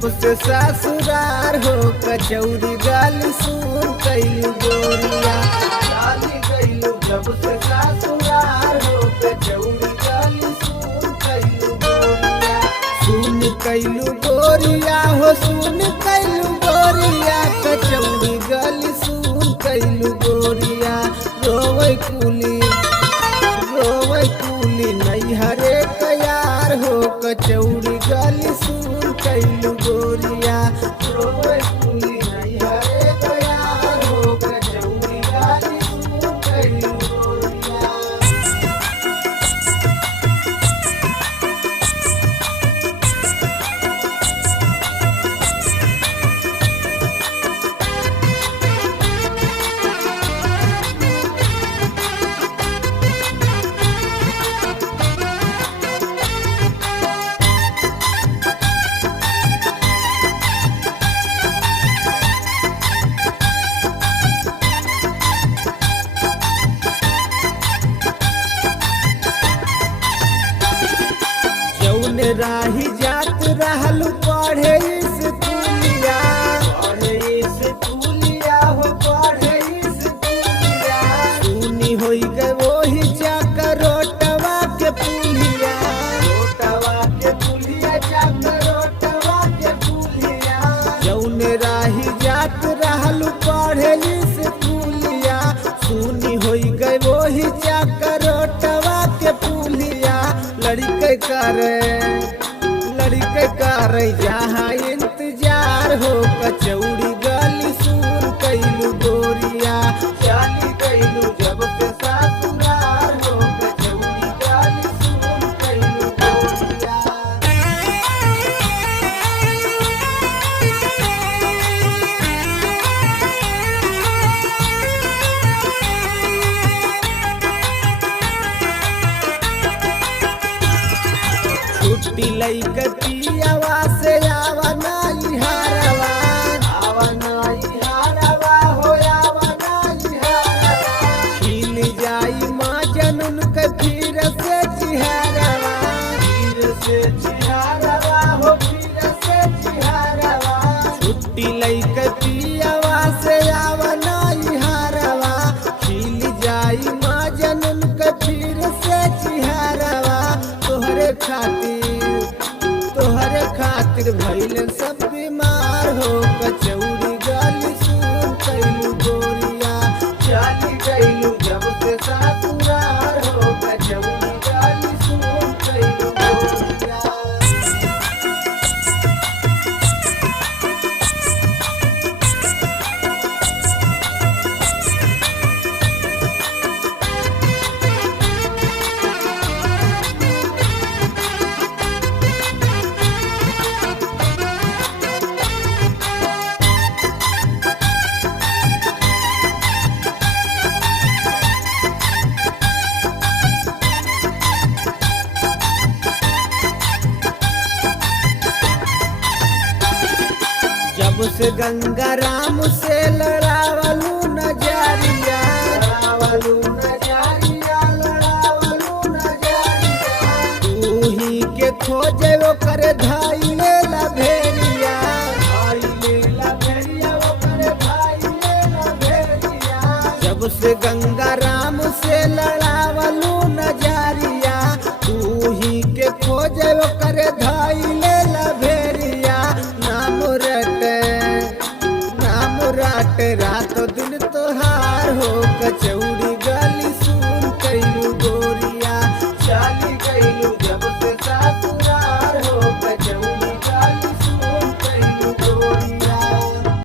जब से ससुरार हो कचौड़ी गाली सुन कैलू गोरिया। गाली कैलू जब से ससुरार हो कचौड़ी गाली सुन कैलू गोरिया। सुन कैलू गोरिया हो सुन कैलू गोरिया कचौड़ी गाली सुन कैलू गोरिया। रोवे कुली नैहरे तैयार हो कचौड़ी गाली सुन कैलू गोरिया। रोवे कुली नैहरे तैयार हो कचौड़ी गाली सुन कैलू गोरिया। राही जात रहलू पढ़े स्कूलिया। हो पढ़े स्कूलिया। सुनी होई गए वही जाकर रोटवा के पुलिया। जाकर रोटवा के पुलिया। जौन राही जात रहलू पढ़े स्कूलिया। सुनी होई गए वही जाकर रोटवा के पुलिया। लड़के करे जहाँ इंतजार हो कचौड़ी गाली सुन कैलू गोरिया। गाली कैलू जब से ससुरार हो कचौड़ी गाली सुन कैलू गोरिया। छुट्टी लैके पियावा से आवा नाई हारवा। हो आवा नाई हारवा। खिल जाई माँ जनन के फिर से चिहारवा। हो फिर से चिहारवा। छुट्टी लैके पियावा से आवा नाई हारवा। खिल जाई माँ जनन के फिर से चिहारवा। तोहरे खातिर भइल सब बीमार हो कचौड़ी गाली सुन कैलू गोरिया। गाली कैलू जब से ससुरार हो कचौड़ी गाली सुन कैलू गोरिया। जब से गंगा राम से लड़ावलू नजरिया। तू ही के खोजे वो करे धाई ला भेड़िया। जब से गंगा राम से लड़ावलू नजरिया। तू ही के खोजे वो करे धाई ला भेड़िया। नाम रट रात दिन तोहार हो कचौड़ी